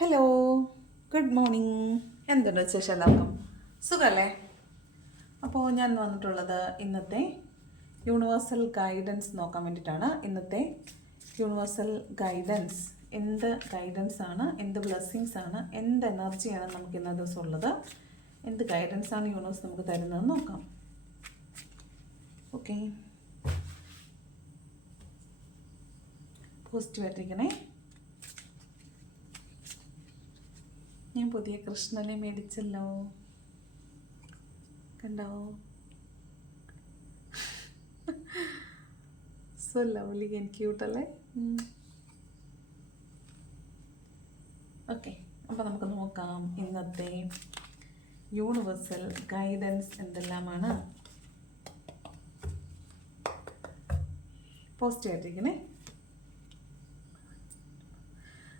Hello good morning എന്തുണ്ട് വിശേഷം എല്ലാവർക്കും? സുഖമല്ലേ അപ്പോൾ ഞാൻ വന്നിട്ടുള്ളത് ഇന്നത്തെ യൂണിവേഴ്സൽ ഗൈഡൻസ് നോക്കാൻ വേണ്ടിയിട്ടാണ്. ഇന്നത്തെ യൂണിവേഴ്സൽ ഗൈഡൻസ് എന്ത് ഗൈഡൻസ് ആണ് എന്ത് ബ്ലെസ്സിങ്സ് ആണ് എന്ത് എനർജിയാണ് നമുക്ക് ഇന്ന ദിവസം ഉള്ളത് എന്ത് ഗൈഡൻസ് ആണ് യൂണിവേഴ്സ് നമുക്ക് തരുന്നത് നോക്കാം. ഓക്കെ പോസിറ്റീവായിട്ടിരിക്കണേ ഞാൻ പുതിയ കൃഷ്ണനെ മേടിച്ചല്ലോ. കണ്ടോ? സോ ലവ്ലി ആൻഡ് ക്യൂട്ടല്ലേ ഓക്കെ അപ്പോൾ നമുക്ക് നോക്കാം ഇന്നത്തെ യൂണിവേഴ്സൽ ഗൈഡൻസ് എന്തെല്ലാമാണ്? പോസ്റ്റ് ആയിട്ടിരിക്കണേ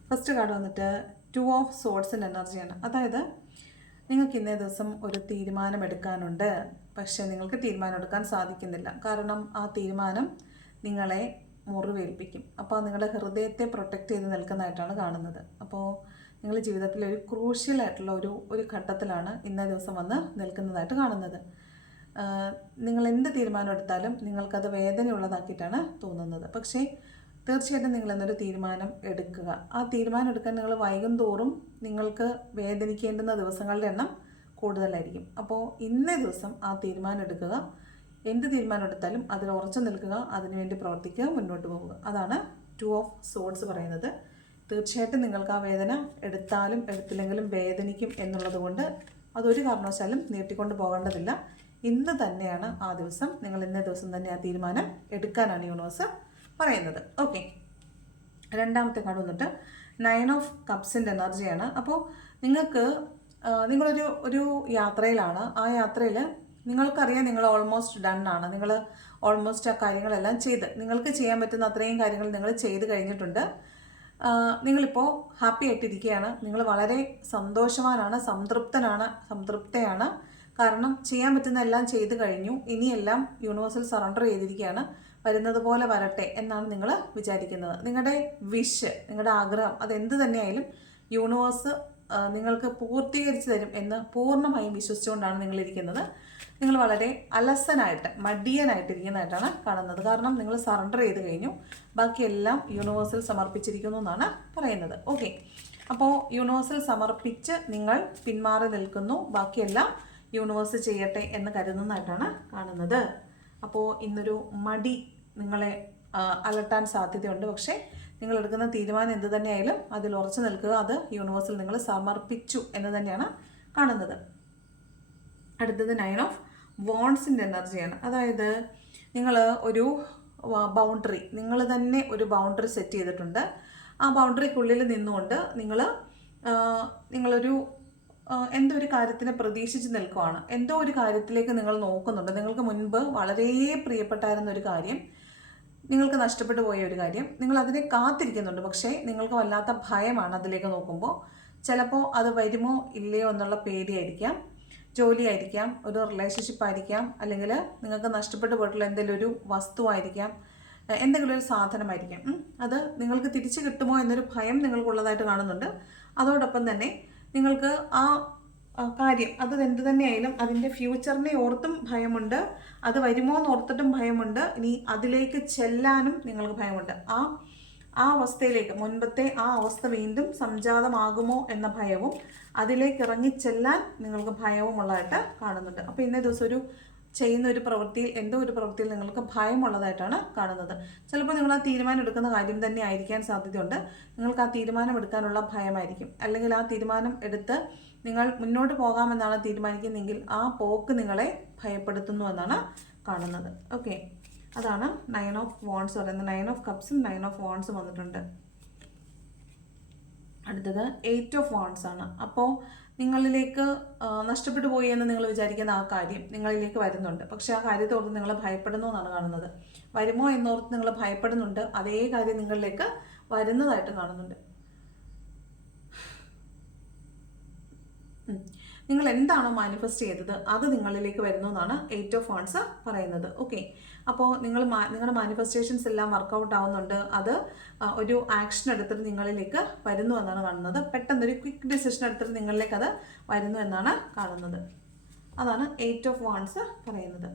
ഫസ്റ്റ് കാർഡ് വന്നിട്ട് ടു ഓഫ് സോഡ്സിന്റെ എനർജിയാണ്. അതായത് നിങ്ങൾക്ക് ഇന്നേ ദിവസം ഒരു തീരുമാനമെടുക്കാനുണ്ട് പക്ഷേ നിങ്ങൾക്ക് തീരുമാനം എടുക്കാൻ സാധിക്കുന്നില്ല. കാരണം ആ തീരുമാനം നിങ്ങളെ മുറിവേൽപ്പിക്കും. അപ്പോൾ നിങ്ങളുടെ ഹൃദയത്തെ പ്രൊട്ടക്റ്റ് ചെയ്ത് നിൽക്കുന്നതായിട്ടാണ് കാണുന്നത്. അപ്പോൾ നിങ്ങളുടെ ജീവിതത്തിൽ ഒരു ക്രൂഷ്യൽ ആയിട്ടുള്ള ഒരു ഒരു ഘട്ടത്തിലാണ് ഇന്നേ ദിവസം വന്ന് നിൽക്കുന്നതായിട്ട് കാണുന്നത്. നിങ്ങൾ എന്ത് തീരുമാനം എടുത്താലും നിങ്ങൾക്കത് വേദനയുള്ളതാക്കിയിട്ടാണ് തോന്നുന്നത്. പക്ഷേ തീർച്ചയായിട്ടും നിങ്ങൾ എന്നൊരു തീരുമാനം എടുക്കുക. ആ തീരുമാനം എടുക്കാൻ നിങ്ങൾ വൈകും തോറും നിങ്ങൾക്ക് വേദനിക്കേണ്ടുന്ന ദിവസങ്ങളുടെ എണ്ണം കൂടുതലായിരിക്കും. അപ്പോൾ ഇന്നേ ദിവസം ആ തീരുമാനം എടുക്കുക. എന്ത് തീരുമാനം എടുത്താലും അതിൽ ഉറച്ചു നിൽക്കുക. അതിനുവേണ്ടി പ്രവർത്തിക്കുക. മുന്നോട്ട് പോവുക. അതാണ് ടു ഓഫ് സോഡ്സ് പറയുന്നത്. തീർച്ചയായിട്ടും നിങ്ങൾക്ക് ആ വേദന എടുത്താലും എടുത്തില്ലെങ്കിലും വേദനിക്കും എന്നുള്ളത് കൊണ്ട് അതൊരു കാരണവശാലും നീട്ടിക്കൊണ്ട് പോകേണ്ടതില്ല. ഇന്ന് തന്നെയാണ് ആ ദിവസം. നിങ്ങൾ ഇന്നേ ദിവസം തന്നെ ആ തീരുമാനം എടുക്കാനാണ് യൂണിവേഴ്സ് പറയുന്നത്. ഓക്കെ രണ്ടാമത്തെ കാർഡ് വന്നിട്ട് നയൻ ഓഫ് കപ്സിന്റെ എനർജിയാണ് അപ്പോൾ നിങ്ങൾക്ക് നിങ്ങളൊരു ഒരു യാത്രയിലാണ്. ആ യാത്രയിൽ നിങ്ങൾക്കറിയാം നിങ്ങൾ ഓൾമോസ്റ്റ് ഡൺ ആണ്. നിങ്ങൾ ഓൾമോസ്റ്റ് ആ കാര്യങ്ങളെല്ലാം ചെയ്ത്. നിങ്ങൾക്ക് ചെയ്യാൻ പറ്റുന്ന അത്രയും കാര്യങ്ങൾ നിങ്ങൾ ചെയ്ത് കഴിഞ്ഞിട്ടുണ്ട്. നിങ്ങളിപ്പോൾ ഹാപ്പി ആയിട്ടിരിക്കുകയാണ്. നിങ്ങൾ വളരെ സന്തോഷവാനാണ് സംതൃപ്തനാണ് സംതൃപ്തയാണ്. കാരണം ചെയ്യാൻ പറ്റുന്ന എല്ലാം ചെയ്തു കഴിഞ്ഞു. ഇനിയെല്ലാം യൂണിവേഴ്സൽ സറണ്ടർ ചെയ്തിരിക്കുകയാണ്. വരുന്നത് പോലെ വരട്ടെ എന്നാണ് നിങ്ങൾ വിചാരിക്കുന്നത്. നിങ്ങളുടെ വിഷ് നിങ്ങളുടെ ആഗ്രഹം അതെന്ത് തന്നെയായാലും യൂണിവേഴ്സ് നിങ്ങൾക്ക് പൂർത്തീകരിച്ച് തരും എന്ന് പൂർണമായും വിശ്വസിച്ചുകൊണ്ടാണ് നിങ്ങളിരിക്കുന്നത്. നിങ്ങൾ വളരെ അലസനായിട്ട് മടിയനായിട്ടിരിക്കുന്നതായിട്ടാണ് കാണുന്നത്. കാരണം നിങ്ങൾ സറണ്ടർ ചെയ്ത് കഴിഞ്ഞു. ബാക്കിയെല്ലാം യൂണിവേഴ്സൽ സമർപ്പിച്ചിരിക്കുന്നു എന്നാണ് പറയുന്നത്. ഓക്കെ അപ്പോൾ യൂണിവേഴ്സൽ സമർപ്പിച്ച് നിങ്ങൾ പിന്മാറി നിൽക്കുന്നു. ബാക്കിയെല്ലാം യൂണിവേഴ്സ് ചെയ്യട്ടെ എന്ന് കരുതുന്നതായിട്ടാണ് കാണുന്നത്. അപ്പോൾ ഇന്നൊരു മടി നിങ്ങളെ അലട്ടാൻ സാധ്യതയുണ്ട്. പക്ഷേ നിങ്ങൾ എടുക്കുന്ന തീരുമാനം എന്ത് തന്നെയായാലും അതിൽ ഉറച്ചു നിൽക്കുക അത് യൂണിവേഴ്സിൽ നിങ്ങൾ സമർപ്പിച്ചു എന്ന് തന്നെയാണ് കാണുന്നത്. അടുത്തത് നയൻ ഓഫ് വോൺസിന്റെ എനർജിയാണ് അതായത് നിങ്ങൾ ഒരു ബൗണ്ടറി നിങ്ങൾ തന്നെ ഒരു ബൗണ്ടറി സെറ്റ് ചെയ്തിട്ടുണ്ട്. ആ ബൗണ്ടറിക്കുള്ളിൽ നിന്നുകൊണ്ട് നിങ്ങൾ നിങ്ങളൊരു എന്തോ ഒരു കാര്യത്തിനെ പ്രതീക്ഷിച്ച് നിൽക്കുവാണ്? എന്തോ ഒരു കാര്യത്തിലേക്ക് നിങ്ങൾ നോക്കുന്നുണ്ട്. നിങ്ങൾക്ക് മുൻപ് വളരെ പ്രിയപ്പെട്ടായിരുന്ന ഒരു കാര്യം നിങ്ങൾക്ക് നഷ്ടപ്പെട്ടു പോയ ഒരു കാര്യം നിങ്ങൾ അതിനെ കാത്തിരിക്കുന്നുണ്ട്. പക്ഷേ നിങ്ങൾക്ക് വല്ലാത്ത ഭയമാണ് അതിലേക്ക് നോക്കുമ്പോൾ. ചിലപ്പോൾ അത് വരുമോ ഇല്ലയോ എന്നുള്ള പേടിയായിരിക്കാം ജോലിയായിരിക്കാം ഒരു റിലേഷൻഷിപ്പ് ആയിരിക്കാം അല്ലെങ്കിൽ നിങ്ങൾക്ക് നഷ്ടപ്പെട്ടു പോയിട്ടുള്ള എന്തെങ്കിലും ഒരു വസ്തുവായിരിക്കാം എന്തെങ്കിലും ഒരു സാധനമായിരിക്കാം. അത് നിങ്ങൾക്ക് തിരിച്ചു കിട്ടുമോ എന്നൊരു ഭയം നിങ്ങൾക്കുള്ളതായിട്ട് കാണുന്നുണ്ട്. അതോടൊപ്പം തന്നെ നിങ്ങൾക്ക് ആ കാര്യം അത് എന്ത് തന്നെയായാലും അതിന്റെ ഫ്യൂച്ചറിനെ ഓർത്തും ഭയമുണ്ട്. അത് വരുമോ എന്ന് ഓർത്തിട്ടും ഭയമുണ്ട്. ഇനി അതിലേക്ക് ചെല്ലാനും നിങ്ങൾക്ക് ഭയമുണ്ട്. ആ ആ അവസ്ഥയിലേക്ക് മുൻപത്തെ ആ അവസ്ഥ വീണ്ടും സംജാതമാകുമോ എന്ന ഭയവും അതിലേക്ക് ഇറങ്ങിച്ചെല്ലാൻ നിങ്ങൾക്ക് ഭയവും ഉള്ളതായിട്ട് കാണുന്നുണ്ട്. അപ്പോൾ ഇന്നേ ദിവസം ഒരു ചെയ്യുന്ന ഒരു പ്രവൃത്തിയിൽ എന്തോ ഒരു പ്രവൃത്തിയിൽ നിങ്ങൾക്ക് ഭയമുള്ളതായിട്ടാണ് കാണുന്നത്. ചിലപ്പോൾ നിങ്ങൾ ആ തീരുമാനം എടുക്കുന്ന കാര്യം തന്നെ ആയിരിക്കാൻ സാധ്യതയുണ്ട്. നിങ്ങൾക്ക് ആ തീരുമാനം എടുക്കാനുള്ള ഭയമായിരിക്കും. അല്ലെങ്കിൽ ആ തീരുമാനം എടുത്ത് നിങ്ങൾ മുന്നോട്ട് പോകാമെന്നാണ് തീരുമാനിക്കുന്നതെങ്കിൽ ആ പോക്ക് നിങ്ങളെ ഭയപ്പെടുത്തുന്നു എന്നാണ് കാണുന്നത്. ഓക്കെ. അതാണ് നയൻ ഓഫ് വോൺസ് പറയുന്നത്. നയൻ ഓഫ് കപ്സും നയൻ ഓഫ് വോൺസും വന്നിട്ടുണ്ട്. അടുത്തത് എയ്റ്റ് ഓഫ് വോൺസ് ആണ്. അപ്പോൾ നിങ്ങളിലേക്ക് നഷ്ടപ്പെട്ടു പോയി എന്ന് നിങ്ങൾ വിചാരിക്കുന്ന ആ കാര്യം നിങ്ങളിലേക്ക് വരുന്നുണ്ട്. പക്ഷേ ആ കാര്യത്തോർത്ത് നിങ്ങൾ ഭയപ്പെടുന്നു എന്നാണ് കാണുന്നത്. വരുമോ എന്നോർത്ത് നിങ്ങൾ ഭയപ്പെടുന്നുണ്ട്. അതേ കാര്യം നിങ്ങളിലേക്ക് വരുന്നതായിട്ട് കാണുന്നുണ്ട്. നിങ്ങൾ എന്താണോ മാനിഫെസ്റ്റ് ചെയ്തത് അത് നിങ്ങളിലേക്ക് വരുന്നു എന്നാണ് എയ്റ്റ് ഓഫ് ഫോൺസ് പറയുന്നത്. ഓക്കെ അപ്പോൾ നിങ്ങൾ നിങ്ങളുടെ മാനിഫെസ്റ്റേഷൻസ് എല്ലാം വർക്കൗട്ട് ആവുന്നുണ്ട്. അത് ഒരു ആക്ഷൻ എടുത്തിട്ട് നിങ്ങളിലേക്ക് വരുന്നു എന്നാണ് കാണുന്നത്. പെട്ടെന്നൊരു ക്വിക്ക് ഡിസിഷൻ എടുത്തിട്ട് നിങ്ങളിലേക്ക് അത് വരുന്നു എന്നാണ് കാണുന്നത്. അതാണ് എയ്റ്റ് ഓഫ് വാൺസ് പറയുന്നത്.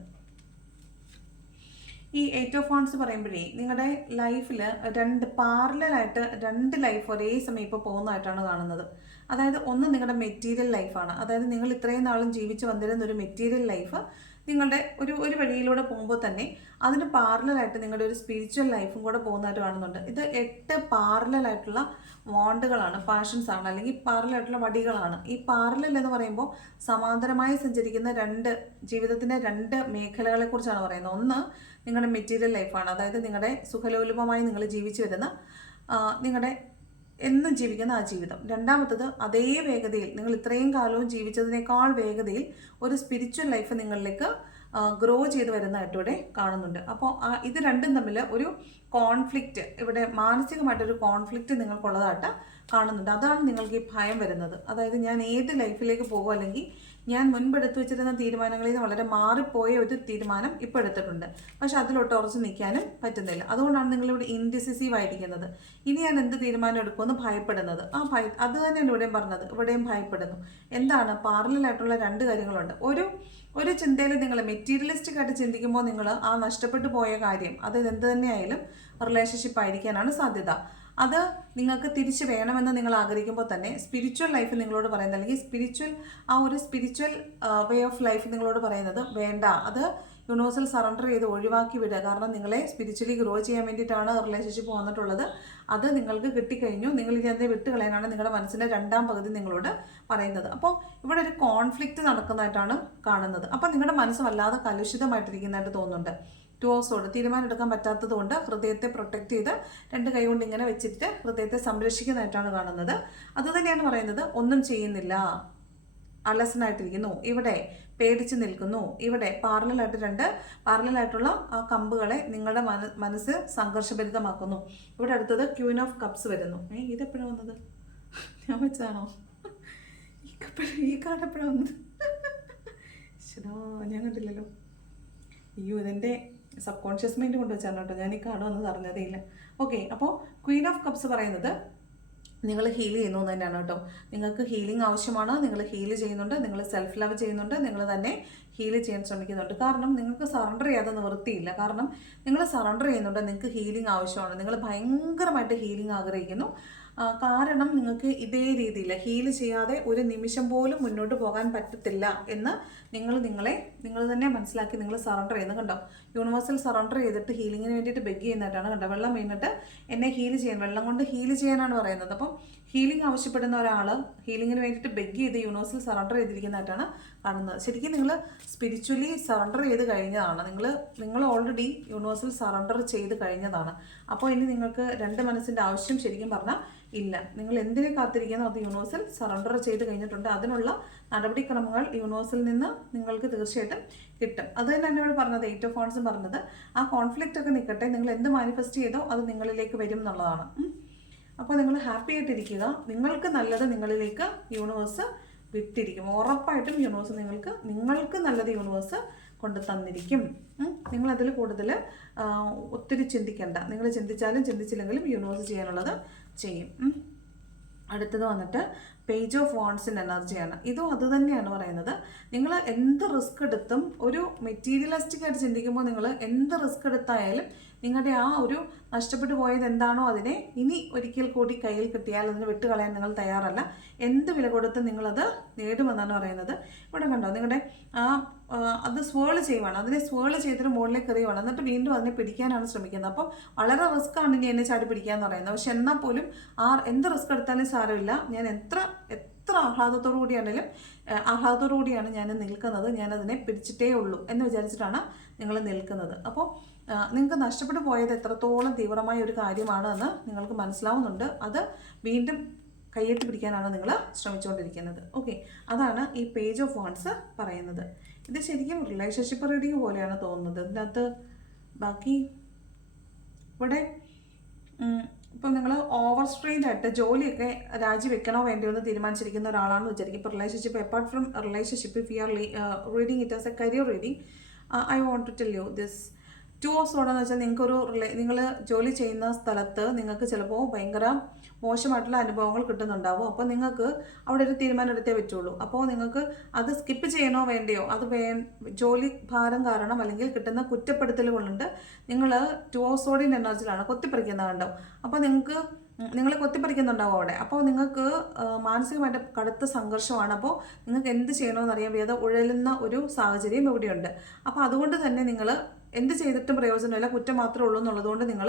ഈ എയ്റ്റ് ഓഫ് വൺസ് പറയുമ്പോഴേ നിങ്ങളുടെ ലൈഫിൽ രണ്ട് പാരലായിട്ട് രണ്ട് ലൈഫ് ഒരേ സമയം ഇപ്പോൾ പോകുന്നതായിട്ടാണ് കാണുന്നത്. അതായത് ഒന്ന് നിങ്ങളുടെ മെറ്റീരിയൽ ലൈഫാണ് അതായത് നിങ്ങൾ ഇത്രയും നാളും ജീവിച്ച് വന്നിരുന്ന ഒരു മെറ്റീരിയൽ ലൈഫ് നിങ്ങളുടെ ഒരു ഒരു വഴിയിലൂടെ പോകുമ്പോൾ തന്നെ അതിന് പാരലായിട്ട് നിങ്ങളുടെ ഒരു സ്പിരിച്വൽ ലൈഫും കൂടെ പോകുന്നതായിട്ട് കാണുന്നുണ്ട്. ഇത് എട്ട് പാരലായിട്ടുള്ള വാണ്ടുകളാണ് പാഷൻസ് ആണ് അല്ലെങ്കിൽ പാരലായിട്ടുള്ള വടികളാണ്. ഈ പാരലൽ എന്ന് പറയുമ്പോൾ സമാന്തരമായി സഞ്ചരിക്കുന്ന രണ്ട് ജീവിതത്തിന്റെ രണ്ട് മേഖലകളെക്കുറിച്ചാണ് പറയുന്നത്. ഒന്ന് നിങ്ങളുടെ മെറ്റീരിയൽ ലൈഫാണ് അതായത് നിങ്ങളുടെ സുഖലോലുപമായി നിങ്ങൾ ജീവിച്ചു വരുന്ന നിങ്ങളുടെ എന്നും ജീവിക്കുന്ന ആ ജീവിതം. രണ്ടാമത്തത് അതേ വേഗതയിൽ നിങ്ങൾ ഇത്രയും കാലവും ജീവിച്ചതിനേക്കാൾ വേഗതയിൽ ഒരു സ്പിരിച്വൽ ലൈഫ് നിങ്ങളിലേക്ക് ഗ്രോ ചെയ്ത് വരുന്നതായിട്ട് ഇവിടെ കാണുന്നുണ്ട്. അപ്പോൾ ഇത് രണ്ടും തമ്മിൽ ഒരു കോൺഫ്ലിക്റ്റ് ഇവിടെ മാനസികമായിട്ടൊരു കോൺഫ്ലിക്റ്റ് നിങ്ങൾക്കുള്ളതായിട്ട് കാണുന്നുണ്ട്. അതാണ് നിങ്ങൾക്ക് ഈ ഭയം വരുന്നത്. അതായത് ഞാൻ ഏത് ലൈഫിലേക്ക് പോകും അല്ലെങ്കിൽ ഞാൻ മുൻപെടുത്തു വെച്ചിരുന്ന തീരുമാനങ്ങളിൽ നിന്ന് വളരെ മാറിപ്പോയ ഒരു തീരുമാനം ഇപ്പോൾ എടുത്തിട്ടുണ്ട്. പക്ഷെ അതിലോട്ട് ഉറച്ചു നിൽക്കാനും പറ്റുന്നില്ല. അതുകൊണ്ടാണ് നിങ്ങളിവിടെ ഇൻഡിസിസീവ് ആയിരിക്കുന്നത്. ഇനി ഞാൻ എന്ത് തീരുമാനം എടുക്കുമെന്ന് ഭയപ്പെടുന്നത്. ആ ഭയ അത് തന്നെയാണ് ഇവിടെയും പറഞ്ഞത്. ഇവിടെയും ഭയപ്പെടുന്നു. എന്താണ്? പാരലായിട്ടുള്ള രണ്ട് കാര്യങ്ങളുണ്ട്. ഒരു ഒരു ചിന്തയിൽ നിങ്ങൾ മെറ്റീരിയലിസ്റ്റിക് ആയിട്ട് ചിന്തിക്കുമ്പോൾ നിങ്ങൾ ആ നഷ്ടപ്പെട്ടു പോയ കാര്യം അത് എന്ത് തന്നെയായാലും റിലേഷൻഷിപ്പ് ആയിരിക്കാനാണ് സാധ്യത. അത് നിങ്ങൾക്ക് തിരിച്ച് വേണമെന്ന് നിങ്ങൾ ആഗ്രഹിക്കുമ്പോൾ തന്നെ സ്പിരിച്വൽ ലൈഫ് നിങ്ങളോട് പറയുന്നത് അല്ലെങ്കിൽ സ്പിരിച്വൽ ആ ഒരു സ്പിരിച്വൽ വേ ഓഫ് ലൈഫ് നിങ്ങളോട് പറയുന്നത് വേണ്ട. അത് യൂണിവേഴ്സൽ സറണ്ടർ ചെയ്ത് ഒഴിവാക്കി വിടുക. കാരണം നിങ്ങളെ സ്പിരിച്വലി ഗ്രോ ചെയ്യാൻ വേണ്ടിയിട്ടാണ് റിലേഷൻഷിപ്പ് വന്നിട്ടുള്ളത്. അത് നിങ്ങൾക്ക് കിട്ടിക്കഴിഞ്ഞു. നിങ്ങൾ ഇനി അതിനെ വിട്ട് കളയാനാണ് നിങ്ങളുടെ മനസ്സിന്റെ രണ്ടാം പകുതി നിങ്ങളോട് പറയുന്നത്. അപ്പോൾ ഇവിടെ ഒരു കോൺഫ്ലിക്റ്റ് നടക്കുന്നതായിട്ടാണ് കാണുന്നത്. അപ്പോൾ നിങ്ങളുടെ മനസ്സ് വല്ലാതെ കലുഷിതമായിട്ടിരിക്കുന്നതായിട്ട് തോന്നുന്നുണ്ട്. ടോസോട് തീരുമാനമെടുക്കാൻ പറ്റാത്തത് കൊണ്ട് ഹൃദയത്തെ പ്രൊട്ടക്ട് ചെയ്ത് രണ്ട് കൈ കൊണ്ട് ഇങ്ങനെ വെച്ചിട്ട് ഹൃദയത്തെ സംരക്ഷിക്കുന്നതായിട്ടാണ് കാണുന്നത്. അതുതന്നെയാണ് പറയുന്നത് ഒന്നും ചെയ്യുന്നില്ല. അലസനായിട്ടിരിക്കുന്നു. ഇവിടെ പേടിച്ച് നിൽക്കുന്നു. ഇവിടെ പാരലായിട്ട് രണ്ട് പാരലായിട്ടുള്ള ആ കമ്പുകളെ നിങ്ങളുടെ മന മനസ്സ് സംഘർഷഭരിതമാക്കുന്നു. ഇവിടെ അടുത്തത് ക്യൂൻ ഓഫ് കപ്സ് വരുന്നു. ഏ ഇതെപ്പോഴാണ് വന്നത്? ഞാൻ കപ്പ ഈ കാർഡ് എപ്പോഴാണ് വന്നത്? ശരാ ഞാൻ കണ്ടില്ലല്ലോ. അയ്യോ ഇതെന്റെ സബ് കോൺഷ്യസ് മൈൻഡ് കൊണ്ട് വെച്ചാണ് കേട്ടോ. ഞാൻ ഈ കാർഡ് വന്നത് അറിഞ്ഞതേ ഇല്ല ഓക്കെ അപ്പോൾ ക്വീൻ ഓഫ് കപ്സ് പറയുന്നത് നിങ്ങൾ ഹീൽ ചെയ്യുന്നു എന്ന് തന്നെയാണ് കേട്ടോ. നിങ്ങൾക്ക് ഹീലിംഗ് ആവശ്യമാണ് നിങ്ങൾ ഹീൽ ചെയ്യുന്നുണ്ട് നിങ്ങൾ സെൽഫ് ലവ് ചെയ്യുന്നുണ്ട് നിങ്ങൾ തന്നെ ഹീൽ ചെയ്യാൻ ശ്രമിക്കുന്നുണ്ട്. കാരണം നിങ്ങൾക്ക് സറണ്ടർ ചെയ്യാതെ നിവൃത്തിയില്ല. കാരണം നിങ്ങൾ സറണ്ടർ ചെയ്യുന്നുണ്ട് നിങ്ങൾക്ക് ഹീലിംഗ് ആവശ്യമാണ്. നിങ്ങൾ ഭയങ്കരമായിട്ട് ഹീലിംഗ് ആഗ്രഹിക്കുന്നു. കാരണം നിങ്ങൾക്ക് ഇതേ രീതിയിൽ ഹീൽ ചെയ്യാതെ ഒരു നിമിഷം പോലും മുന്നോട്ട് പോകാൻ പറ്റത്തില്ല എന്ന് നിങ്ങൾ നിങ്ങളെ നിങ്ങൾ തന്നെ മനസ്സിലാക്കി നിങ്ങൾ സറണ്ടർ ചെയ്യുന്നത് കണ്ടോ? യൂണിവേഴ്സൽ സറണ്ടർ ചെയ്തിട്ട് ഹീലിങ്ങിന് വേണ്ടിയിട്ട് ബെഗ് ചെയ്യുന്നതായിട്ടാണ് കണ്ടോ? വെള്ളം വീണിട്ട് എന്നെ ഹീൽ ചെയ്യാൻ വെള്ളം കൊണ്ട് ഹീൽ ചെയ്യാനാണ് പറയുന്നത്. അപ്പം ഹീലിംഗ് ആവശ്യപ്പെടുന്ന ഒരാൾ ഹീലിങ്ങിന് വേണ്ടിയിട്ട് ബെഗ് ചെയ്ത് യൂണിവേഴ്സിൽ സറണ്ടർ ചെയ്തിരിക്കുന്നതായിട്ടാണ് കാണുന്നത്. ശരിക്കും നിങ്ങൾ സ്പിരിച്വലി സറണ്ടർ ചെയ്ത് കഴിഞ്ഞതാണ്. നിങ്ങൾ നിങ്ങൾ ഓൾറെഡി യൂണിവേഴ്സിൽ സറണ്ടർ ചെയ്ത് കഴിഞ്ഞതാണ്. അപ്പോൾ ഇനി നിങ്ങൾക്ക് രണ്ട് മനസ്സിന്റെ ആവശ്യം ശരിക്കും പറഞ്ഞാൽ ഇല്ല. നിങ്ങൾ എന്തിനെ കാത്തിരിക്കുന്നു അത് യൂണിവേഴ്സിൽ സറണ്ടർ ചെയ്ത് കഴിഞ്ഞിട്ടുണ്ട്. അതിനുള്ള നടപടിക്രമങ്ങൾ യൂണിവേഴ്സിൽ നിന്ന് നിങ്ങൾക്ക് തീർച്ചയായിട്ടും കിട്ടും. അത് തന്നെയാണ് ഇവിടെ പറഞ്ഞത് എയ്റ്റ് ഓഫ് ഫോൺസും പറഞ്ഞത്. ആ കോൺഫ്ലിക്റ്റ് ഒക്കെ നിൽക്കട്ടെ നിങ്ങൾ എന്ത് മാനിഫെസ്റ്റ് ചെയ്തോ അത് നിങ്ങളിലേക്ക് വരും എന്നുള്ളതാണ്. അപ്പോൾ നിങ്ങൾ ഹാപ്പി ആയിട്ടിരിക്കുക. നിങ്ങൾക്ക് നല്ലത് നിങ്ങളിലേക്ക് യൂണിവേഴ്സ് വിട്ടിരിക്കും. ഉറപ്പായിട്ടും യൂണിവേഴ്സ് നിങ്ങൾക്ക് നിങ്ങൾക്ക് നല്ലത് യൂണിവേഴ്സ് കൊണ്ട് തന്നിരിക്കും. നിങ്ങളതിൽ കൂടുതൽ ഒത്തിരി ചിന്തിക്കേണ്ട. നിങ്ങൾ ചിന്തിച്ചാലും ചിന്തിച്ചില്ലെങ്കിലും യൂണിവേഴ്സ് ചെയ്യാനുള്ളത് ചെയ്യും. അടുത്തത് വന്നിട്ട് പേജ് ഓഫ് വോൺസിന്റെ എനർജിയാണ് ഇതും അത് തന്നെയാണ് പറയുന്നത്. നിങ്ങൾ എന്ത് റിസ്ക് എടുത്തും ഒരു മെറ്റീരിയലിസ്റ്റിക് ആയിട്ട് ചിന്തിക്കുമ്പോൾ നിങ്ങൾ എന്ത് റിസ്ക് എടുത്തായാലും നിങ്ങളുടെ ആ ഒരു നഷ്ടപ്പെട്ടു പോയത് എന്താണോ അതിനെ ഇനി ഒരിക്കൽ കൂടി കയ്യിൽ കിട്ടിയാൽ അതിന് വിട്ടുകളയാൻ നിങ്ങൾ തയ്യാറല്ല. എന്ത് വില കൊടുത്ത് നിങ്ങളത് നേടുമെന്നാണ് പറയുന്നത്. ഇവിടെ കണ്ടോ നിങ്ങളുടെ ആ അത് സ്വേൾ ചെയ്യുവാണ്. അതിനെ സ്വേൾ ചെയ്തിട്ട് മുകളിലേക്ക് എറിയുവാണ്. എന്നിട്ട് വീണ്ടും അതിനെ പിടിക്കാനാണ് ശ്രമിക്കുന്നത്. അപ്പം വളരെ റിസ്ക് ആണ് ഇനി എന്നെ ചാടി പിടിക്കാന്ന് പറയുന്നത്. പക്ഷെ എന്നാൽ പോലും ആ എന്ത് റിസ്ക് എടുത്താലും സാരമില്ല. ഞാൻ എത്ര എത്ര ആഹ്ലാദത്തോടു കൂടിയാണെങ്കിലും ആഹ്ലാദത്തോടു കൂടിയാണ് ഞാൻ നിൽക്കുന്നത്. ഞാനതിനെ പിടിച്ചിട്ടേ ഉള്ളൂ എന്ന് വിചാരിച്ചിട്ടാണ് നിങ്ങൾ നിൽക്കുന്നത്. അപ്പോൾ നിങ്ങൾക്ക് നഷ്ടപ്പെട്ടു പോയത് എത്രത്തോളം തീവ്രമായ ഒരു കാര്യമാണ് എന്ന് നിങ്ങൾക്ക് മനസ്സിലാവുന്നുണ്ട്. അത് വീണ്ടും കയ്യെത്തി പിടിക്കാനാണ് നിങ്ങൾ ശ്രമിച്ചുകൊണ്ടിരിക്കുന്നത്. ഓക്കെ അതാണ് ഈ പേജ് ഓഫ് വാൺസ് പറയുന്നത്. ഇത് ശരിക്കും റിലേഷൻഷിപ്പ് റീഡിങ് പോലെയാണ് തോന്നുന്നത്. ഇതിനകത്ത് ബാക്കി ഇവിടെ ഇപ്പം നിങ്ങൾ ഓവർ സ്ട്രെയിൻഡ് ആയിട്ട് ജോലിയൊക്കെ രാജിവെക്കണോ വേണ്ടിയോ എന്ന് തീരുമാനിച്ചിരിക്കുന്ന ഒരാളാണെന്ന് വിചാരിക്കും. ഇപ്പോൾ relationship apart from relationship if you are reading it as a career reading I want to tell you this two of സോണെന്ന് വെച്ചാൽ നിങ്ങൾക്കൊരു റിലേ നിങ്ങൾ ജോലി ചെയ്യുന്ന സ്ഥലത്ത് നിങ്ങൾക്ക് ചിലപ്പോൾ ഭയങ്കര മോശമായിട്ടുള്ള അനുഭവങ്ങൾ കിട്ടുന്നുണ്ടാവും. അപ്പോൾ നിങ്ങൾക്ക് അവിടെ ഒരു തീരുമാനം എടുത്തേ പറ്റുള്ളൂ. അപ്പോൾ നിങ്ങൾക്ക് അത് സ്കിപ്പ് ചെയ്യണോ വേണ്ടയോ? അത് വേ ജോലി ഭാരം കാരണം അല്ലെങ്കിൽ കിട്ടുന്ന കുറ്റപ്പെടുത്തലുകളുണ്ട്. നിങ്ങൾ ടു ഓഫ് സോഡിൻ എനർജിയിലാണ് കൊത്തിപ്പറിക്കുന്നത് കണ്ടാവും അപ്പോൾ നിങ്ങൾക്ക് നിങ്ങൾ കൊത്തിപ്പറിക്കുന്നുണ്ടാവും അവിടെ. അപ്പോൾ നിങ്ങൾക്ക് മാനസികമായിട്ട് കടുത്ത സംഘർഷമാണ്. അപ്പോൾ നിങ്ങൾക്ക് എന്ത് ചെയ്യണമെന്ന് അറിയാൻ വയ്യാതെ ഉഴലുന്ന ഒരു സാഹചര്യം ഇവിടെയുണ്ട്. അപ്പോൾ അതുകൊണ്ട് തന്നെ നിങ്ങൾ എന്ത് ചെയ്തിട്ടും പ്രയോജനമില്ല. കുറ്റം മാത്രമേ ഉള്ളൂ എന്നുള്ളതുകൊണ്ട് നിങ്ങൾ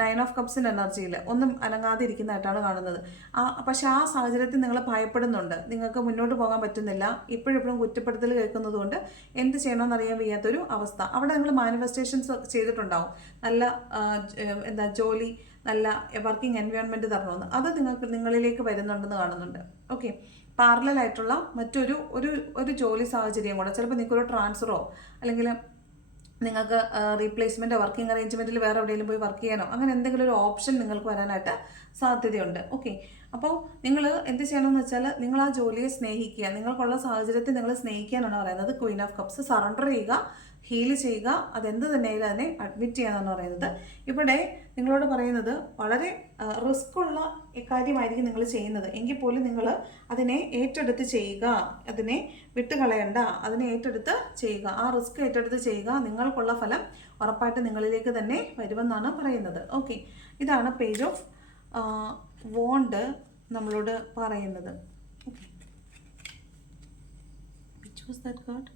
നയൻ ഓഫ് കപ്സിന്റെ എനർജിയിൽ ഒന്നും അനങ്ങാതെ ഇരിക്കുന്നതായിട്ടാണ് കാണുന്നത്. ആ പക്ഷേ ആ സാഹചര്യത്തിൽ നിങ്ങൾ ഭയപ്പെടുന്നുണ്ട്. നിങ്ങൾക്ക് മുന്നോട്ട് പോകാൻ പറ്റുന്നില്ല. ഇപ്പോഴിപ്പോഴും കുറ്റപ്പെടുത്തൽ കേൾക്കുന്നത് കൊണ്ട് എന്ത് ചെയ്യണമെന്നറിയാൻ വയ്യാത്തൊരു അവസ്ഥ. അവിടെ നിങ്ങൾ മാനിഫെസ്റ്റേഷൻസ് ചെയ്തിട്ടുണ്ടാവും. നല്ല എന്താ ജോലി നല്ല വർക്കിംഗ് എൻവയോൺമെന്റ് തരണമെന്ന്. അത് നിങ്ങൾക്ക് നിങ്ങളിലേക്ക് വരുന്നുണ്ടെന്ന് കാണുന്നുണ്ട്. ഓക്കെ പാരലായിട്ടുള്ള മറ്റൊരു ഒരു ഒരു ജോലി സാഹചര്യം കൂടെ. ചിലപ്പോൾ നിങ്ങൾക്കൊരു ട്രാൻസ്ഫറോ അല്ലെങ്കിൽ നിങ്ങൾക്ക് റീപ്ലേസ്മെന്റോ വർക്കിംഗ് അറേഞ്ച്മെന്റിൽ വേറെ എവിടെയെങ്കിലും പോയി വർക്ക് ചെയ്യാനോ അങ്ങനെ എന്തെങ്കിലും ഒരു ഓപ്ഷൻ നിങ്ങൾക്ക് വരാനായിട്ട് സാധ്യതയുണ്ട്. ഓക്കെ അപ്പോൾ നിങ്ങൾ എന്ത് ചെയ്യണമെന്ന് വെച്ചാൽ നിങ്ങൾ ആ ജോലിയെ സ്നേഹിക്കുക. നിങ്ങൾക്കുള്ള സാഹചര്യത്തെ നിങ്ങൾ സ്നേഹിക്കാനാണ് പറയുന്നത്. ക്വീൻ ഓഫ് കപ്സ് സറണ്ടർ ചെയ്യുക. ഹീൽ ചെയ്യുക അതെന്ത് തന്നെയായാലും അതിനെ അഡ്മിറ്റ് ചെയ്യുക ചെയ്യാന്നാണ് പറയുന്നത്. ഇവിടെ നിങ്ങളോട് പറയുന്നത് വളരെ റിസ്ക് ഉള്ള കാര്യമായിരിക്കും നിങ്ങൾ ചെയ്യുന്നത്. എങ്കിൽ പോലും നിങ്ങൾ അതിനെ ഏറ്റെടുത്ത് ചെയ്യുക അതിനെ വിട്ടുകളയണ്ട അതിനെ ഏറ്റെടുത്ത് ചെയ്യുക. ആ റിസ്ക് ഏറ്റെടുത്ത് ചെയ്യുക നിങ്ങൾക്കുള്ള ഫലം ഉറപ്പായിട്ട് നിങ്ങളിലേക്ക് തന്നെ വരുമെന്നാണ് പറയുന്നത്. ഓക്കെ ഇതാണ് പേജ് ഓഫ് വോണ്ട് നമ്മളോട് പറയുന്നത്. Okay which was that card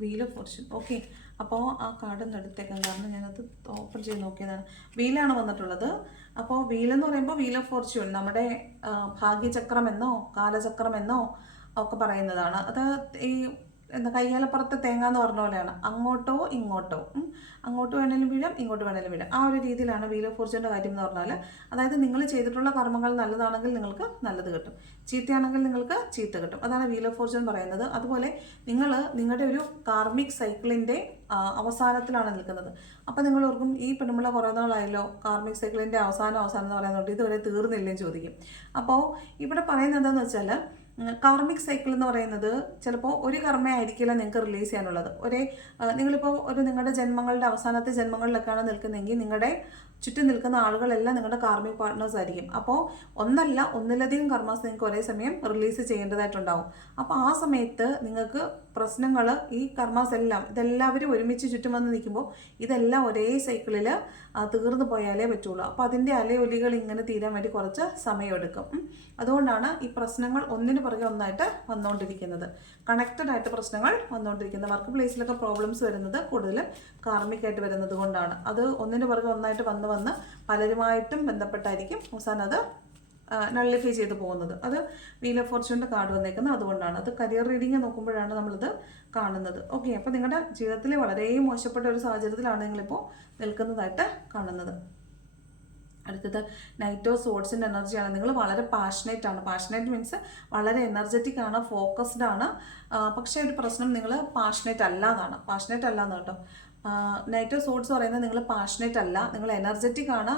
wheel of fortune okay അപ്പോൾ ആ കാർഡ് ഒന്ന് എടുത്തേക്കാം. കാരണം ഞാനത് ഓപ്പൺ ചെയ്ത് നോക്കിയതാണ്. വീലാണ് വന്നിട്ടുള്ളത്. അപ്പോൾ വീലെന്ന് പറയുമ്പോൾ വീൽ ഓഫ് ഫോർച്യൂൺ നമ്മുടെ ഭാഗ്യചക്രം എന്നോ കാലചക്രം എന്നോ ഒക്കെ പറയുന്നതാണ്. അത് ഈ എന്താ കയ്യാലപ്പുറത്തെ തേങ്ങ എന്ന് പറഞ്ഞ പോലെയാണ്. അങ്ങോട്ടോ ഇങ്ങോട്ടോ. അങ്ങോട്ട് വേണേലും വീഴാം ഇങ്ങോട്ട് വേണേലും വീഴാം. ആ ഒരു രീതിയിലാണ് വീൽ ഓഫ് കാര്യം എന്ന് പറഞ്ഞാൽ അതായത് നിങ്ങൾ ചെയ്തിട്ടുള്ള കർമ്മങ്ങൾ നല്ലതാണെങ്കിൽ നിങ്ങൾക്ക് നല്ലത് കിട്ടും. ചീത്തയാണെങ്കിൽ നിങ്ങൾക്ക് ചീത്ത കിട്ടും. അതാണ് വീൽ ഓഫ് പറയുന്നത്. അതുപോലെ നിങ്ങൾ നിങ്ങളുടെ ഒരു കാർമിക് സൈക്കിളിന്റെ അവസാനത്തിലാണ് നിൽക്കുന്നത്. അപ്പോൾ നിങ്ങൾ ഓർക്കും ഈ പെണ്ണുമ്പിള്ള കുറേ നാളായല്ലോ കാർമിക് സൈക്കിളിന്റെ അവസാനം അവസാനം എന്ന് പറയുന്നുണ്ട് ഇതുവരെ തീർന്നില്ലെന്ന് ചോദിക്കും. അപ്പോൾ ഇവിടെ പറയുന്നത് എന്താണെന്ന് വെച്ചാൽ കാർമിക് സൈക്കിൾ എന്ന് പറയുന്നത് ചിലപ്പോൾ ഒരു കർമ്മയായിരിക്കില്ല നിങ്ങൾക്ക് റിലീസ് ചെയ്യാനുള്ളത്. ഒരേ നിങ്ങളിപ്പോൾ ഒരു നിങ്ങളുടെ ജന്മങ്ങളുടെ അവസാനത്തെ ജന്മങ്ങളിലൊക്കെയാണ് നിൽക്കുന്നതെങ്കിൽ നിങ്ങളുടെ ചുറ്റും നിൽക്കുന്ന ആളുകളെല്ലാം നിങ്ങളുടെ കാർമിക് പാർട്ട്നേഴ്സ് ആയിരിക്കും. അപ്പോൾ ഒന്നല്ല ഒന്നിലധികം കർമാസ് നിങ്ങൾക്ക് ഒരേ സമയം റിലീസ് ചെയ്യേണ്ടതായിട്ടുണ്ടാവും. അപ്പോൾ ആ സമയത്ത് നിങ്ങൾക്ക് പ്രശ്നങ്ങൾ ഈ കർമാസ് എല്ലാം ഇതെല്ലാവരും ഒരുമിച്ച് ചുറ്റും വന്ന് നിൽക്കുമ്പോൾ ഇതെല്ലാം ഒരേ സൈക്കിളിൽ തീർന്നു പോയാലേ പറ്റുള്ളൂ. അപ്പോൾ അതിന്റെ അലയൊലികൾ ഇങ്ങനെ തീരാൻ വേണ്ടി കുറച്ച് സമയമെടുക്കും. അതുകൊണ്ടാണ് ഈ പ്രശ്നങ്ങൾ ഒന്നിനു പുറകെ ഒന്നായിട്ട് വന്നുകൊണ്ടിരിക്കുന്നത് കണക്റ്റഡ് ആയിട്ട് പ്രശ്നങ്ങൾ വന്നുകൊണ്ടിരിക്കുന്നത് വർക്ക് പ്ലേസിലൊക്കെ പ്രോബ്ലംസ് വരുന്നത് കൂടുതലും കാർമ്മിക്കായിട്ട് വരുന്നത് കൊണ്ടാണ്. അത് ഒന്നിന്റെ പുറകെ ഒന്നായിട്ട് വന്ന് വന്ന് പലരുമായിട്ടും ബന്ധപ്പെട്ടായിരിക്കും അവസാനം അത് നള്ളിഫൈ ചെയ്ത് പോകുന്നത്. അത് വീൽ ഓഫ് ഫോർച്യൂണിന്റെ കാർഡ് വന്നേക്കുന്നത് അതുകൊണ്ടാണ്. അത് കരിയർ റീഡിങ് നോക്കുമ്പോഴാണ് നമ്മളിത് കാണുന്നത്. ഓക്കെ അപ്പോൾ നിങ്ങളുടെ ജീവിതത്തിൽ വളരെ മോശപ്പെട്ട ഒരു സാഹചര്യത്തിലാണ് നിങ്ങളിപ്പോൾ നിൽക്കുന്നതായിട്ട് കാണുന്നത്. അടുത്തത് നൈറ്റ് ഓഫ് സോട്സിന്റെ എനർജിയാണ് നിങ്ങൾ വളരെ പാഷനേറ്റ് ആണ്. പാഷനേറ്റ് മീൻസ് വളരെ എനർജറ്റിക് ആണ് ഫോക്കസ്ഡ് ആണ്. പക്ഷേ ഒരു പ്രശ്നം നിങ്ങൾ പാഷനേറ്റ് അല്ലാതാണ്. പാഷനേറ്റ് അല്ല എന്ന് കേട്ടോ. നൈറ്റ് ഓഫ് സോട്സ് പറയുന്നത് നിങ്ങൾ പാഷനേറ്റ് അല്ല. നിങ്ങൾ എനർജറ്റിക് ആണ്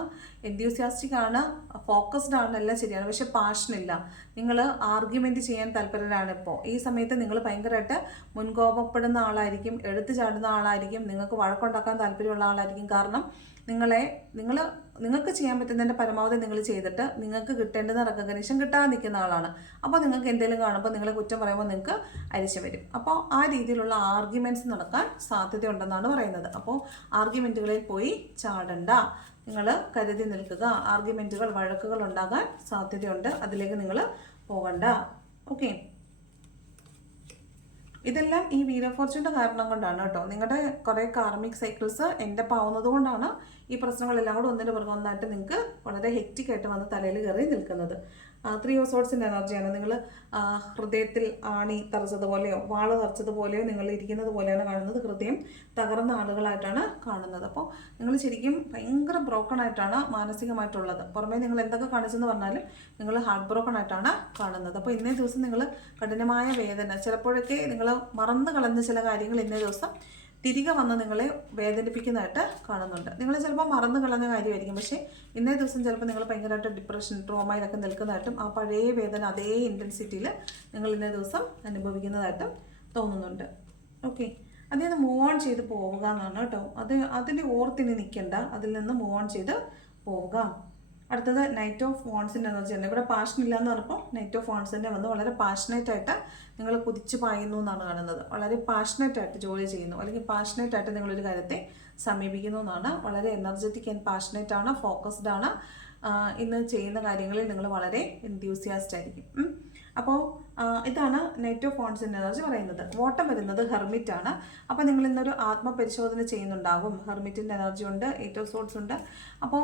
എൻത്യൂസിയാസ്റ്റിക് ആണ് ഫോക്കസ്ഡ് ആണ് എല്ലാം ശരിയാണ്. പക്ഷെ പാഷൻ ഇല്ല. നിങ്ങൾ ആർഗ്യുമെന്റ് ചെയ്യാൻ താല്പര്യരാണ് ഇപ്പോൾ ഈ സമയത്ത് നിങ്ങൾ ഭയങ്കരമായിട്ട് മുൻകോപപ്പെടുന്ന ആളായിരിക്കും എടുത്തു ചാടുന്ന ആളായിരിക്കും നിങ്ങൾക്ക് വഴക്കുണ്ടാക്കാൻ താല്പര്യമുള്ള ആളായിരിക്കും. കാരണം നിങ്ങളെ നിങ്ങൾ നിങ്ങൾക്ക് ചെയ്യാൻ പറ്റുന്നതിന്റെ പരമാവധി നിങ്ങൾ ചെയ്തിട്ട് നിങ്ങൾക്ക് കിട്ടേണ്ടുന്ന റെക്കഗ്നേഷൻ കിട്ടാതെ നിൽക്കുന്ന ആളാണ്. അപ്പോൾ നിങ്ങൾക്ക് എന്തെങ്കിലും കാണുമ്പോൾ നിങ്ങളെ കുറ്റം പറയുമ്പോൾ നിങ്ങൾക്ക് അരിശം വരും. അപ്പോൾ ആ രീതിയിലുള്ള ആർഗ്യുമെന്റ്സ് നടക്കാൻ സാധ്യതയുണ്ടെന്നാണ് പറയുന്നത്. അപ്പോൾ ആർഗ്യുമെന്റുകളിൽ പോയി ചാടണ്ട. നിങ്ങൾ കരുതി നിൽക്കുക. ആർഗ്യുമെന്റുകൾ വഴക്കുകൾ ഉണ്ടാകാൻ സാധ്യതയുണ്ട്. അതിലേക്ക് നിങ്ങൾ പോകണ്ട. ഓക്കെ ഇതെല്ലാം ഈ വീര ഫോർച്യൂണിന്റെ കാരണം കൊണ്ടാണ് കേട്ടോ. നിങ്ങളുടെ കുറേ കാർമിക് സൈക്കിൾസ് എന്റെ പാവുന്നത് കൊണ്ടാണ് ഈ പ്രശ്നങ്ങളെല്ലാം കൂടെ ഒന്നിന് പുറകെ ഒന്നായിട്ട് നിങ്ങൾക്ക് വളരെ ഹെക്റ്റിക് ആയിട്ട് വന്ന് തലയിൽ കയറി നിൽക്കുന്നത്. ത്രീ ഓഫ് സോട്സിന്റെ എനർജിയാണ് നിങ്ങൾ ഹൃദയത്തിൽ ആണി തറച്ചതുപോലെയോ വാൾ തറച്ചതുപോലെയോ നിങ്ങൾ ഇരിക്കുന്നത് പോലെയാണ് കാണുന്നത്. ഹൃദയം തകർന്ന ആളുകളായിട്ടാണ് കാണുന്നത്. അപ്പോൾ നിങ്ങൾ ശരിക്കും ഭയങ്കര ബ്രോക്കൺ ആയിട്ടാണ് മാനസികമായിട്ടുള്ളത്. പുറമേ നിങ്ങൾ എന്തൊക്കെ കാണിച്ചെന്ന് പറഞ്ഞാലും നിങ്ങൾ ഹാർട്ട് ബ്രോക്കൺ ആയിട്ടാണ് കാണുന്നത്. അപ്പോൾ ഇന്നേ ദിവസം നിങ്ങൾ കഠിനമായ വേദന ചിലപ്പോഴൊക്കെ നിങ്ങൾ മറന്നു കളഞ്ഞ ചില കാര്യങ്ങൾ ഇന്നേ ദിവസം തിരികെ വന്ന് നിങ്ങളെ വേദനിപ്പിക്കുന്നതായിട്ട് കാണുന്നുണ്ട്. നിങ്ങൾ ചിലപ്പോൾ മറന്നു കളഞ്ഞ കാര്യമായിരിക്കും. പക്ഷേ ഇന്നേ ദിവസം ചിലപ്പോൾ നിങ്ങൾ ഭയങ്കരമായിട്ട് ഡിപ്രഷൻ ട്രോമയിലൊക്കെ നിൽക്കുന്നതായിട്ടും ആ പഴയ വേദന അതേ ഇന്റൻസിറ്റിയിൽ നിങ്ങൾ ഇന്നേ ദിവസം അനുഭവിക്കുന്നതായിട്ടും തോന്നുന്നുണ്ട്. ഓക്കെ. അതിൽ നിന്ന് മൂവ് ഓൺ ചെയ്ത് പോവുക എന്നാണ് കേട്ടോ. അത് അതിൽ ഓർത്തിനി നിൽക്കണ്ട. അതിൽ നിന്ന് മൂവ് ഓൺ ചെയ്ത് പോവുക അടുത്തത് നൈറ്റ് ഓഫ് ഫോൺസിന്റെ എനർജി വെച്ചാൽ ഇവിടെ പാഷൻ ഇല്ല എന്ന് പറഞ്ഞപ്പോൾ നൈറ്റ് ഓഫ് ഫോൺസിന്റെ വന്ന് വളരെ പാഷനേറ്റ് ആയിട്ട് നിങ്ങൾ കുതിച്ച് പായുന്നു എന്നാണ് കാണുന്നത്. വളരെ പാഷനേറ്റ് ആയിട്ട് ജോലി ചെയ്യുന്നു. അല്ലെങ്കിൽ പാഷനേറ്റ് ആയിട്ട് നിങ്ങളൊരു കാര്യത്തെ സമീപിക്കുന്നു എന്നാണ്. വളരെ എനർജറ്റിക് ആൻഡ് പാഷനേറ്റ് ആണ് ഫോക്കസ്ഡ് ആണ്. ഇന്ന് ചെയ്യുന്ന കാര്യങ്ങളിൽ നിങ്ങൾ വളരെ എൻത്യൂസിയാസ്റ്റ് ആയിരിക്കും. അപ്പോൾ ഇതാണ് നെറ്റ് ഓഫ് ഫോൺസിന്റെ എനർജി പറയുന്നത്. വോട്ടം വരുന്നത് ഹെർമിറ്റ് ആണ്. അപ്പോൾ നിങ്ങൾ ഇന്നൊരു ആത്മപരിശോധന ചെയ്യുന്നുണ്ടാകും. ഹെർമിറ്റിന്റെ എനർജി ഉണ്ട് എയ്റ്റ് ഓഫ് സോട്സ് ഉണ്ട്. അപ്പോൾ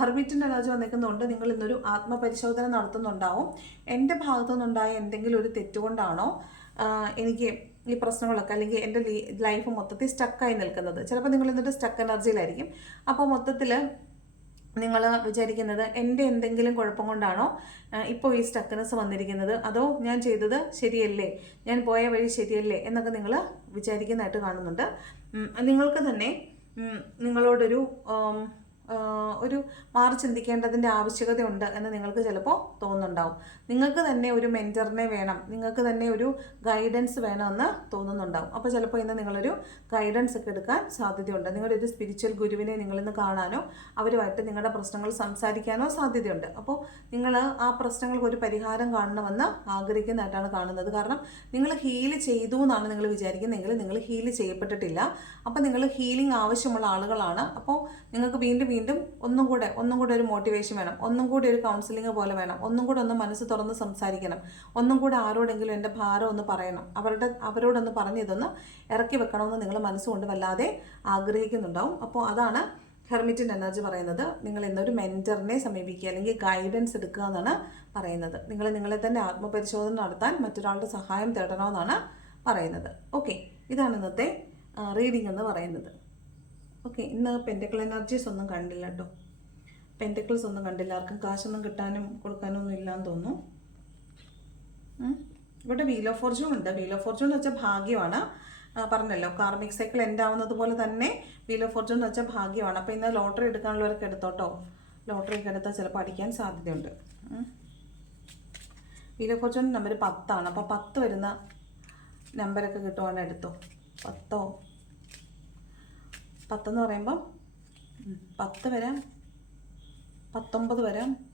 ഹെർമിറ്റിന്റെ എനർജി വന്നിരിക്കുന്നതുകൊണ്ട് നിങ്ങൾ ഇന്നൊരു ആത്മപരിശോധന നടത്തുന്നുണ്ടാവും. എന്റെ ഭാഗത്തു നിന്നുണ്ടായ എന്തെങ്കിലും ഒരു തെറ്റുകൊണ്ടാണോ എനിക്ക് ഈ പ്രശ്നങ്ങളൊക്കെ അല്ലെങ്കിൽ എന്റെ ലൈഫ് മൊത്തത്തിൽ സ്റ്റക്കായി നിൽക്കുന്നത്? ചിലപ്പോൾ നിങ്ങൾ ഇന്നൊരു സ്റ്റക്ക് എനർജിയിലായിരിക്കും അപ്പോൾ മൊത്തത്തിൽ നിങ്ങൾ വിചാരിക്കുന്നത് എന്റെ എന്തെങ്കിലും കുഴപ്പം കൊണ്ടാണോ ഇപ്പോൾ ഈ സ്റ്റക്കനസ് വന്നിരിക്കുന്നത്? അതോ ഞാൻ ചെയ്തത് ശരിയല്ലേ? ഞാൻ പോയ വഴി ശരിയല്ലേ? എന്നൊക്കെ നിങ്ങൾ വിചാരിക്കുന്നതായിട്ട് കാണുന്നുണ്ട്. നിങ്ങൾക്ക് തന്നെ നിങ്ങളോടൊരു ഒരു മാറി ചിന്തിക്കേണ്ടതിന്റെ ആവശ്യകതയുണ്ട് എന്ന് നിങ്ങൾക്ക് ചിലപ്പോൾ തോന്നുന്നുണ്ടാവും. നിങ്ങൾക്ക് തന്നെ ഒരു മെന്ററിനെ വേണം. നിങ്ങൾക്ക് തന്നെ ഒരു ഗൈഡൻസ് വേണമെന്ന് തോന്നുന്നുണ്ടാവും. അപ്പോൾ ചിലപ്പോൾ ഇന്ന് നിങ്ങളൊരു ഗൈഡൻസ് ഒക്കെ എടുക്കാൻ സാധ്യതയുണ്ട്. നിങ്ങളുടെ ഒരു സ്പിരിച്വൽ ഗുരുവിനെ നിങ്ങളിന്ന് കാണാനോ അവരുമായിട്ട് നിങ്ങളുടെ പ്രശ്നങ്ങൾ സംസാരിക്കാനോ സാധ്യതയുണ്ട്. അപ്പോൾ നിങ്ങൾ ആ പ്രശ്നങ്ങൾക്ക് ഒരു പരിഹാരം കാണണമെന്ന് ആഗ്രഹിക്കുന്നതായിട്ടാണ് കാണുന്നത്. കാരണം നിങ്ങൾ ഹീൽ ചെയ്തു എന്നാണ് നിങ്ങൾ വിചാരിക്കുന്നതെങ്കിൽ നിങ്ങൾ ഹീൽ ചെയ്യപ്പെട്ടിട്ടില്ല. അപ്പോൾ നിങ്ങൾ ഹീലിംഗ് ആവശ്യമുള്ള ആളുകളാണ്. അപ്പോൾ നിങ്ങൾക്ക് വീണ്ടും വീണ്ടും ഒന്നും കൂടെ ഒന്നും കൂടെ ഒരു മോട്ടിവേഷൻ വേണം. ഒന്നും കൂടി ഒരു കൗൺസിലിംഗ് പോലെ വേണം. ഒന്നും കൂടെ ഒന്ന് മനസ്സ് തുറന്ന് സംസാരിക്കണം. ഒന്നും കൂടെ ആരോടെങ്കിലും എന്റെ ഭാരം ഒന്ന് പറയണം. അവരുടെ അവരോടൊന്ന് പറഞ്ഞ് ഇതൊന്ന് ഇറക്കി വെക്കണമെന്ന് നിങ്ങൾ മനസ്സുകൊണ്ട് വല്ലാതെ ആഗ്രഹിക്കുന്നുണ്ടാവും. അപ്പോൾ അതാണ് ഹെർമിറ്റിൻ എനർജി പറയുന്നത്. നിങ്ങൾ ഇന്നൊരു മെന്ററിനെ സമീപിക്കുക അല്ലെങ്കിൽ ഗൈഡൻസ് എടുക്കുക എന്നാണ് പറയുന്നത്. നിങ്ങൾ നിങ്ങളെ തന്നെ ആത്മപരിശോധന നടത്താൻ മറ്റൊരാളുടെ സഹായം തേടണമെന്നാണ് പറയുന്നത്. ഓക്കെ ഇതാണ് ഇന്നത്തെ റീഡിംഗ് എന്ന് പറയുന്നത്. ഓക്കെ ഇന്ന് പെന്റക്കിൾ എനർജീസ് ഒന്നും കണ്ടില്ല കേട്ടോ. പെന്റക്കിൾസ് ഒന്നും കണ്ടില്ല. ആർക്കും കാശൊന്നും കിട്ടാനും കൊടുക്കാനും ഒന്നും ഇല്ലാന്ന് തോന്നുന്നു. ഇവിടെ വീൽ ഓഫ് ഫോർച്യൂൺ ഉണ്ട്. വീൽ ഓഫ് ഫോർച്യൂൺ എന്ന് വെച്ചാൽ ഭാഗ്യമാണ്. പറഞ്ഞല്ലോ. കാർമിക് സൈക്കിൾ എൻഡ് ആവുന്നത് പോലെ തന്നെ വീൽ ഓഫ് ഫോർച്യൂൺ എന്ന് വെച്ചാൽ ഭാഗ്യമാണ്. അപ്പോൾ ഇന്ന് ലോട്ടറി എടുക്കാനുള്ളവരൊക്കെ എടുത്തോട്ടോ ലോട്ടറി ഒക്കെ എടുത്താൽ ചിലപ്പോൾ അടിക്കാൻ സാധ്യതയുണ്ട്. വീൽ ഓഫ് ഫോർച്യൂൺ നമ്പർ പത്താണ്. അപ്പോൾ പത്ത് വരുന്ന നമ്പരൊക്കെ കിട്ടുവാണ് എടുത്തോ? പത്തോ? പത്തെന്ന് പറയുമ്പം പത്ത് വരാം. പത്തൊമ്പത് വരാം.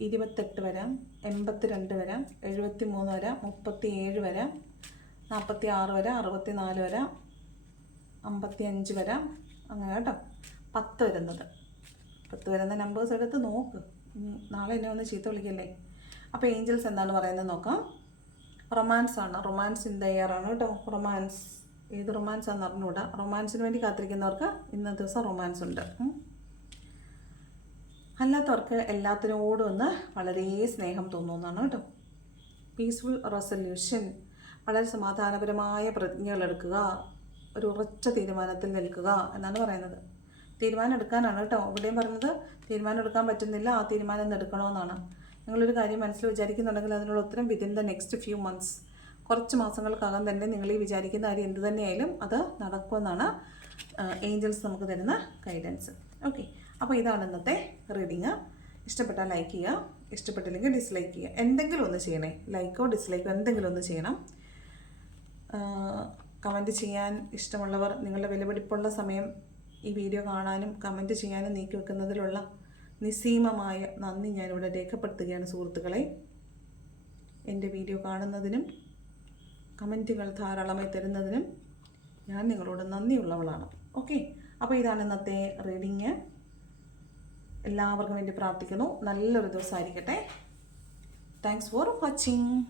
ഇരുപത്തെട്ട് വരാം എൺപത്തിരണ്ട് വരാം എഴുപത്തി മൂന്ന് വരാം മുപ്പത്തി ഏഴ് വരാം നാൽപ്പത്തി ആറ് വരാം അറുപത്തി നാല് വരാം അമ്പത്തി അഞ്ച് വരാം. അങ്ങനെ കേട്ടോ. പത്ത് വരുന്നത്. പത്ത് വരുന്ന നമ്പേഴ്സ് എടുത്ത് നോക്ക്. നാളെ എന്നെ ഒന്ന് ചീത്ത വിളിക്കല്ലേ? അപ്പോൾ ഏഞ്ചൽസ് എന്താണ് പറയുന്നത് നോക്കാം. റൊമാൻസ് ആണ്. റൊമാൻസ് ഇൻ ദ ഇയർ ആണ് കേട്ടോ. റൊമാൻസ് ഏത് റൊമാൻസ് ആണെന്ന് അറിഞ്ഞുകൂടാ. റൊമാൻസിന് വേണ്ടി കാത്തിരിക്കുന്നവർക്ക് ഇന്നത്തെ ദിവസം റൊമാൻസ് ഉണ്ട്. അല്ലാത്തവർക്ക് എല്ലാത്തിനോടും ഒന്ന് വളരെ സ്നേഹം തോന്നുന്നതാണ് കേട്ടോ. പീസ്ഫുൾ റെസൊല്യൂഷൻ വളരെ സമാധാനപരമായ പ്രതിജ്ഞകൾ എടുക്കുക. ഒരു ഉറച്ച തീരുമാനത്തിൽ നിൽക്കുക എന്നാണ് പറയുന്നത്. തീരുമാനം എടുക്കാനാണ് കേട്ടോ. ഇവിടെയും പറഞ്ഞത് തീരുമാനം എടുക്കാൻ പറ്റുന്നില്ല ആ തീരുമാനം എടുക്കണമെന്നാണ് നിങ്ങളൊരു കാര്യം മനസ്സിൽ വിചാരിക്കുന്നുണ്ടെങ്കിൽ അതിനുള്ള ഉത്തരം within the next few months കുറച്ച് മാസങ്ങൾക്കകം തന്നെ നിങ്ങൾ ഈ വിചാരിക്കുന്ന കാര്യം എന്ത് തന്നെയായാലും അത് നടക്കുമെന്നാണ് ഏഞ്ചൽസ് നമുക്ക് തരുന്ന ഗൈഡൻസ് ഓക്കെ അപ്പോൾ ഇതാണ് ഇന്നത്തെ റീഡിങ് ഇഷ്ടപ്പെട്ടാൽ ലൈക്ക് ചെയ്യുക. ഇഷ്ടപ്പെട്ടില്ലെങ്കിൽ ഡിസ്ലൈക്ക് ചെയ്യുക. എന്തെങ്കിലും ഒന്ന് ചെയ്യണേ. ലൈക്കോ ഡിസ്ലൈക്കോ എന്തെങ്കിലും ഒന്ന് ചെയ്യണം. കമന്റ് ചെയ്യാൻ ഇഷ്ടമുള്ളവർ നിങ്ങളുടെ വിലപിടിപ്പുള്ള സമയം ഈ വീഡിയോ കാണാനും കമന്റ് ചെയ്യാനും നീക്കി വെക്കുന്നതിലുള്ള നിസ്സീമമായ നന്ദി ഞാനിവിടെ രേഖപ്പെടുത്തുകയാണ് സുഹൃത്തുക്കളെ. എന്റെ വീഡിയോ കാണുന്നതിനും കമന്റുകൾ ധാരാളമായി തരുന്നതിനും ഞാൻ നിങ്ങളോട് നന്ദിയുള്ളവളാണ്. ഓക്കെ? അപ്പോൾ ഇതാണ് ഇന്നത്തെ റീഡിങ്. എല്ലാവർക്കും വേണ്ടി പ്രാർത്ഥിക്കുന്നു. നല്ലൊരു ദിവസമായിരിക്കട്ടെ. Thanks for watching